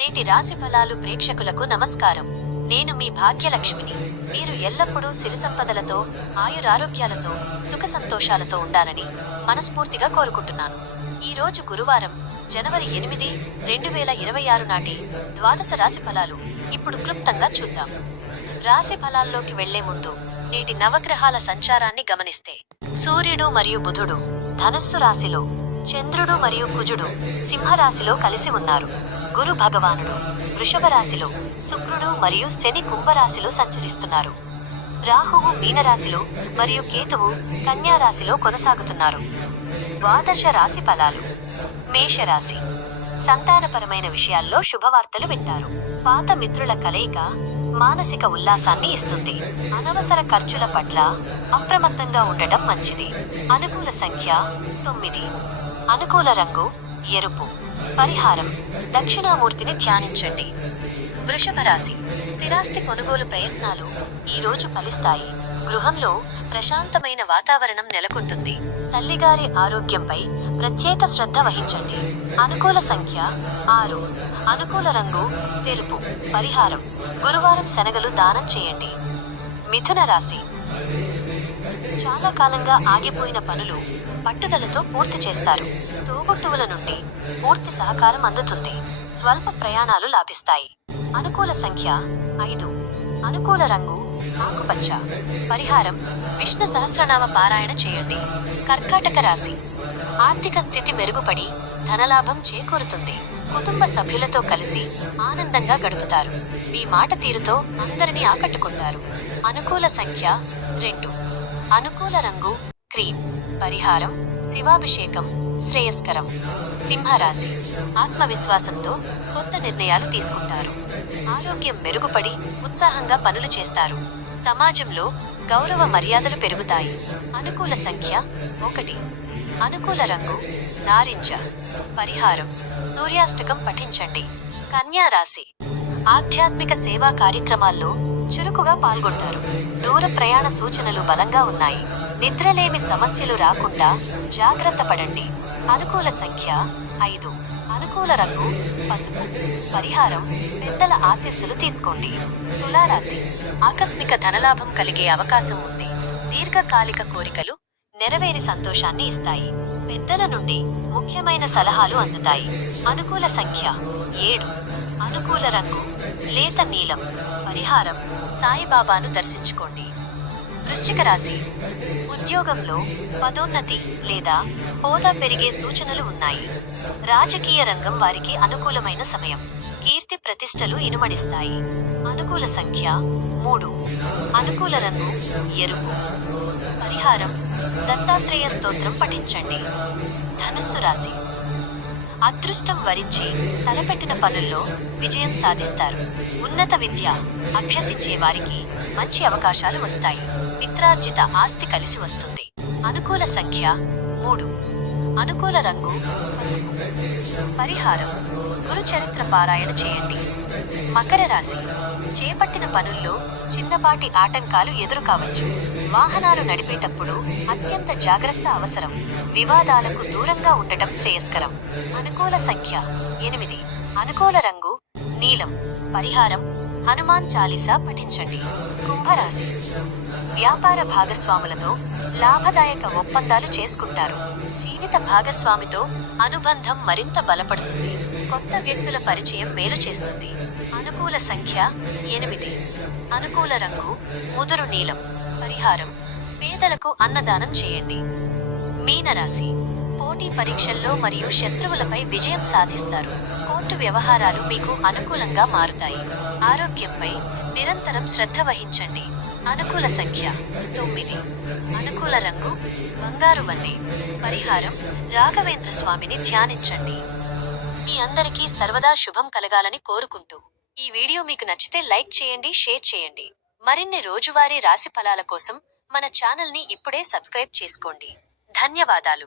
నేటి రాశి ఫలాలు ప్రేక్షకులకు నమస్కారం. నేను మీ భాగ్యలక్ష్మిని. మీరు ఎల్లప్పుడూ సిరిసంపదలతో, ఆయురారోగ్యాలతో, సుఖ సంతోషాలతో ఉండాలని మనస్ఫూర్తిగా కోరుకుంటున్నాను. ఈ రోజు గురువారం, జనవరి 8, 2026 నాటి ద్వాదశ రాశి ఫలాలు ఇప్పుడు క్లుప్తంగా చూద్దాం. రాశి ఫలాల్లోకి వెళ్లే ముందు నేటి నవగ్రహాల సంచారాన్ని గమనిస్తే, సూర్యుడు మరియు బుధుడు ధనుస్సు రాశిలో, చంద్రుడు మరియు కుజుడు సింహరాశిలో కలిసి ఉన్నారు. గురు భగవానుడు వృషభ రాశిలో, శుక్రుడు మరియు శని కుంభరాశిలో సంచరిస్తున్నారు. రాహువు మీనరాశిలో మరియు కేతువు కన్యా రాశిలో కొనసాగుతున్నారు. ద్వాదశ రాశి ఫలాలు. మేషరాశి. సంతానపరమైన విషయాల్లో శుభవార్తలు వింటారు. పాత మిత్రుల కలయిక మానసిక ఉల్లాసాన్ని ఇస్తుంది. అనవసర ఖర్చుల పట్ల అప్రమత్తంగా ఉండటం మంచిది. అనుకూల సంఖ్య 9. అనుకూల రంగు ఎరుపు. పరిహారం: దక్షిణామూర్తిని ధ్యానించండి. వృషభ రాశి. స్థిరాస్తి కొనుగోలు ప్రయత్నాలు ఈ రోజు ఫలిస్తాయి. గృహంలో ప్రశాంతమైన వాతావరణం నెలకొంటుంది. తల్లిగారి ఆరోగ్యంపై ప్రత్యేక శ్రద్ధ వహించండి. అనుకూల సంఖ్య 6. అనుకూల రంగు తెలుపు. పరిహారం: గురువారం శనగలు దానం చేయండి. మిథున రాశి. చాలా కాలంగా ఆగిపోయిన పనులు పట్టుదలతో పూర్తి చేస్తారు. తోబుట్టువుల నుండి పూర్తి సహకారం అందుతుంది. స్వల్ప ప్రయాణాలు లాభిస్తాయి. అనుకూల సంఖ్య 5. అనుకూల రంగు ఆకుపచ్చ. పరిహారం: విష్ణు సహస్రనామ పారాయణ చేయండి. కర్కాటక రాశి. ఆర్థిక స్థితి మెరుగుపడి ధనలాభం చేకూరుతుంది. కుటుంబ సభ్యులతో కలిసి ఆనందంగా గడుపుతారు. మీ మాట తీరుతో అందరినీ ఆకట్టుకుంటారు. అనుకూల సంఖ్య 2. అనుకూల రంగు క్రీమ్. పరిహారం: శివాభిషేకం శ్రేయస్కరం. సింహరాశి. ఆత్మవిశ్వాసంతో కొత్త నిర్ణయాలు తీసుకుంటారు. ఆరోగ్యం మెరుగుపడి ఉత్సాహంగా పనులు చేస్తారు. సమాజంలో గౌరవ మర్యాదలు పెరుగుతాయి. అనుకూల సంఖ్య 1. అనుకూల రంగు నారింజ. పరిహారం: సూర్యాష్టకం పఠించండి. కన్యా రాశి. ఆధ్యాత్మిక సేవా కార్యక్రమాల్లో చురుకుగా పాల్గొంటారు. దూర ప్రయాణ సూచనలు బలంగా ఉన్నాయి. నిద్రలేమి సమస్యలు రాకుండా జాగ్రత్త పడండి. అనుకూల సంఖ్య 5. అనుకూల రంగు పసుపు. పరిహారం: పెద్దల ఆశీస్సులు తీసుకోండి. తులారాశి. ఆకస్మిక ధనలాభం కలిగే అవకాశం ఉంది. దీర్ఘకాలిక కోరికలు నెరవేరి సంతోషాన్ని ఇస్తాయి. పెద్దల నుండి ముఖ్యమైన సలహాలు అందుతాయి. అనుకూల సంఖ్య 7. అనుకూల రంగు లేత నీలం. పరిహారం: సాయిబాబాను దర్శించుకోండి. వృశ్చిక రాశి. ఉద్యోగంలో పదోన్నతి లేదా హోదా పెరిగే సూచనలు ఉన్నాయి. రాజకీయ రంగం వారికి అనుకూలమైన సమయం. కీర్తి ప్రతిష్టలు ఇనుమడిస్తాయి. అనుకూల సంఖ్య 3. అనుకూల రంగు ఎరుపు. పరిహారం: దత్తాత్రేయ స్తోత్రం పఠించండి. ధనుస్సు రాశి. అదృష్టం వరించి తలపెట్టిన పనుల్లో విజయం సాధిస్తారు. ఉన్నత విద్య అభ్యసించే వారికి మంచి అవకాశాలు వస్తాయి. మిత్రార్జిత ఆస్తి కలిసి వస్తుంది. అనుకూల సంఖ్య 3. అనుకూల రంగు పసుపు. పరిహారం: గురుచరిత్ర పారాయణ చేయండి. మకర రాశి. చేపట్టిన పనుల్లో చిన్నపాటి ఆటంకాలు ఎదురు కావచ్చు. వాహనాలు నడిపేటప్పుడు అత్యంత జాగ్రత్త అవసరం. వివాదాలకు దూరంగా ఉండటం శ్రేయస్కరం. అనుకూల సంఖ్య 8. అనుకూల రంగు నీలం. పరిహారం: హనుమాన్ చాలీసా పఠించండి. కుంభరాశి. వ్యాపార భాగస్వాములతో లాభదాయక ఒప్పందాలు చేసుకుంటారు. జీవిత భాగస్వామితో అనుబంధం మరింత బలపడుతుంది. కొత్త వ్యక్తుల పరిచయం మేలు చేస్తుంది. అనుకూల సంఖ్య 8. అనుకూల రంగు ముదురు నీలం. పరిహారం: పేదలకు అన్నదానం చేయండి. మీనరాశి. పోటీ పరీక్షల్లో మరియు శత్రువులపై విజయం సాధిస్తారు. కోర్టు వ్యవహారాలు మీకు అనుకూలంగా మారుతాయి. ఆరోగ్యంపై నిరంతరం శ్రద్ధ వహించండి. అనుకూల సంఖ్య 9. అనుకూల రంగు బంగారు వన్నె. పరిహారం: రాఘవేంద్ర స్వామిని ధ్యానించండి. మీ అందరికీ సర్వదా శుభం కలగాలని కోరుకుంటూ ఈ వీడియో మీకు నచ్చితే లైక్ చేయండి, షేర్ చేయండి. మరిన్ని రోజువారీ రాశి ఫలాల కోసం మన ఛానల్ని ఇప్పుడే సబ్స్క్రైబ్ చేసుకోండి. ధన్యవాదాలు.